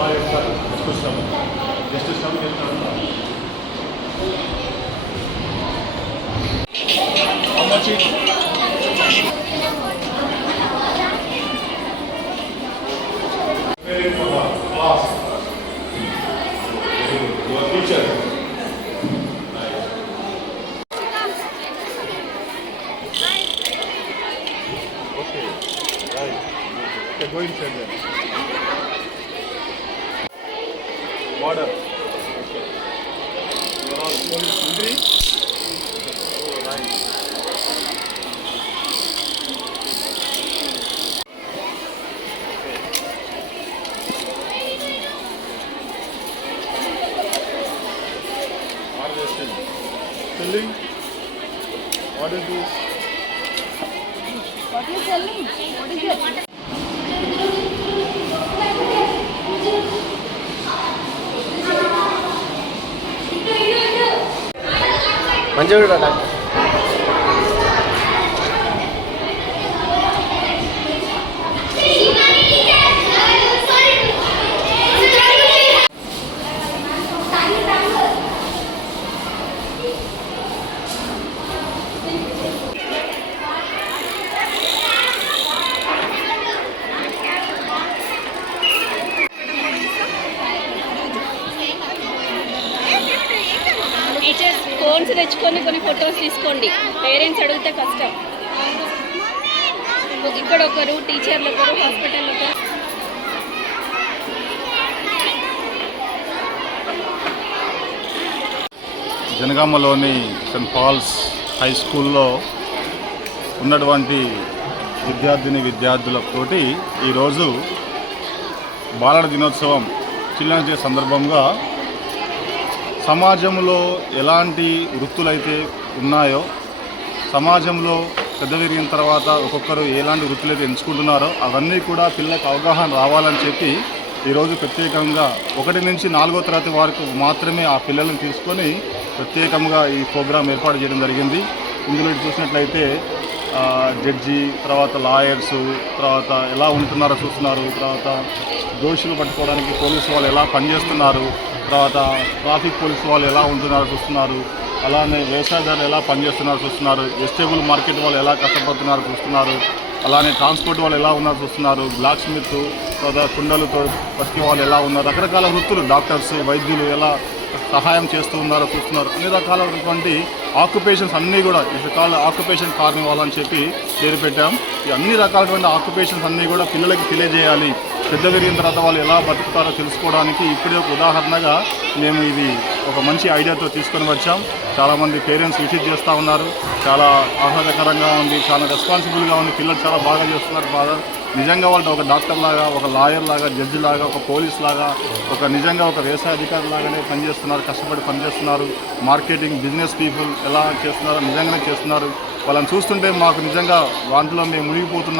బాగా చెప్తారు. జస్ట్ స్టమ్ చెప్తారు. Class teacher okay right go inside there. Border. Okay. You are all hungry? Oh, right. Harvesting. Selling? What is this? What are you selling? What is it? మంచిగా doctor teachers phones తెచ్చుకొని కొన్ని photos తీసుకోండి. Parents అడిగితే కష్టం. ఇక్కడ ఒకరు, టీచర్లు ఒకరు, హాస్పిటల్ ఒకరు. జనగామలోని సెయింట్ పాల్స్ హై స్కూల్లో ఉన్నటువంటి విద్యార్థులతోటి ఈరోజు బాలల దినోత్సవం చిల్డ్రన్స్ డే సందర్భంగా సమాజంలో ఎలాంటి వృత్తులైతే ఉన్నాయో, సమాజంలో పెద్ద పెరిగిన తర్వాత ఒక్కొక్కరు ఎలాంటి వృత్తులైతే ఎంచుకుంటున్నారో అవన్నీ కూడా పిల్లలకు అవగాహన రావాలని చెప్పి ఈరోజు ప్రత్యేకంగా 1 నుంచి 4వ తరగతి వరకు మాత్రమే ఆ పిల్లలను తీసుకొని ప్రత్యేకంగా ఈ ప్రోగ్రాం ఏర్పాటు చేయడం జరిగింది. ఇందులో చూసినట్లయితే జడ్జి, తర్వాత లాయర్సు, తర్వాత ఎలా ఉంటున్నారో చూస్తున్నారు, తర్వాత దోషులు పట్టుకోవడానికి పోలీసు వాళ్ళు ఎలా పనిచేస్తున్నారు, తర్వాత ట్రాఫిక్ పోలీసు వాళ్ళు ఎలా ఉంటున్నారో చూస్తున్నారు, అలానే వ్యవసాయదారులు ఎలా పనిచేస్తున్నారో చూస్తున్నారు, వెజిటేబుల్ మార్కెట్ వాళ్ళు ఎలా కష్టపడుతున్నారో చూస్తున్నారు, అలానే ట్రాన్స్పోర్ట్ వాళ్ళు ఎలా ఉన్నారో చూస్తున్నారు, బ్లాక్ స్మిత్, తర్వాత కుండలతో బతికే వాళ్ళు ఎలా ఉన్నారు, రకరకాల వృత్తులు, డాక్టర్స్, వైద్యులు ఎలా సహాయం చేస్తూ ఉన్నారో చూస్తున్నారు. అన్ని రకాలైనటువంటి ఆక్యుపేషన్స్ అన్నీ కూడా రకాల ఆక్యుపేషన్ కార్నివాల్ అని చెప్పి పేరు పెట్టాం. ఈ అన్ని రకాలైనటువంటి ఆక్యుపేషన్స్ అన్నీ కూడా పిల్లలకి తెలియజేయాలి. పెద్ద పెరిగిన తర్వాత వాళ్ళు ఎలా బతుకుతారో తెలుసుకోవడానికి ఇప్పుడే ఒక ఉదాహరణగా మేము ఇది ఒక మంచి ఐడియాతో తీసుకొని వచ్చాం. చాలామంది పేరెంట్స్ విజిట్ చేస్తూ ఉన్నారు. చాలా ఆహ్లాదకరంగా ఉంది, చాలా రెస్పాన్సిబుల్గా ఉంది. పిల్లలు చాలా బాగా చేస్తున్నారు. బాగా నిజంగా వాళ్ళు ఒక డాక్టర్ లాగా, ఒక లాయర్ లాగా, జడ్జి లాగా, ఒక పోలీస్ లాగా, నిజంగా ఒక వ్యవసాయ అధికారి లాగానే పనిచేస్తున్నారు, కష్టపడి పనిచేస్తున్నారు. మార్కెటింగ్, బిజినెస్ పీపుల్ ఎలా చేస్తున్నారో నిజంగానే చేస్తున్నారు. వాళ్ళని చూస్తుంటే మాకు నిజంగా వాటిలో మేము మునిగిపోతున్నాం.